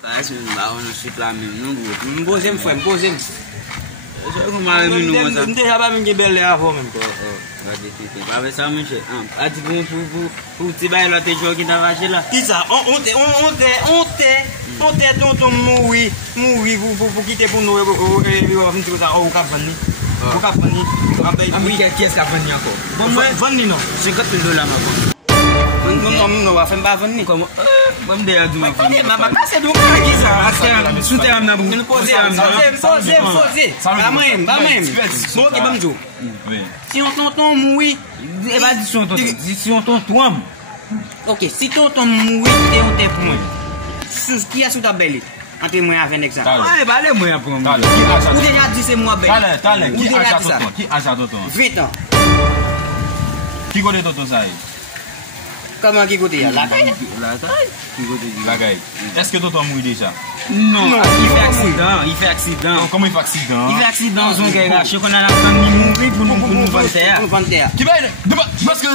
Parece que não se plame, não gosto. Não posem foi, não posem. Eu só vou mais um minuto. Não deixa pra mim que belle avô mesmo. Vai ter vai ver ça, monsieur. Ah, tu veux pour te bailler là, t'es joué qui t'a vaché là. Qui ça? On te tonton mourir pour quitter pour nous venir ça au cap venir. Au cap venir. Qui est-ce qui a venu encore? Bon, venir non. $50,000 ma bonne. Non, va faire pas venir. Comment? Même des adultes. Mais maman, c'est donc qui ça? Sous terme na bou. Posez. Pas même. Bon, qui va me dire? Si on tonton mourir, Et va dire si on tonton. OK, si tonton mourir et on te point. Qui a sous ta belle? Entre moi avec exemple. Ah, bah allez moi pour moi. Ou déjà dit c'est moi belle. Tale, qui acha tonton? 20 ans. Qui connaît tonton ça? Comment qui côté là? La taille. La gaille. Est-ce que tonton mourit déjà? Non, il fait accident. Comment il fait accident? Il fait accident, son gars, je connais la famille mourir pour nous vendre terre. Pour nous vendre terre. Qui va? Parce que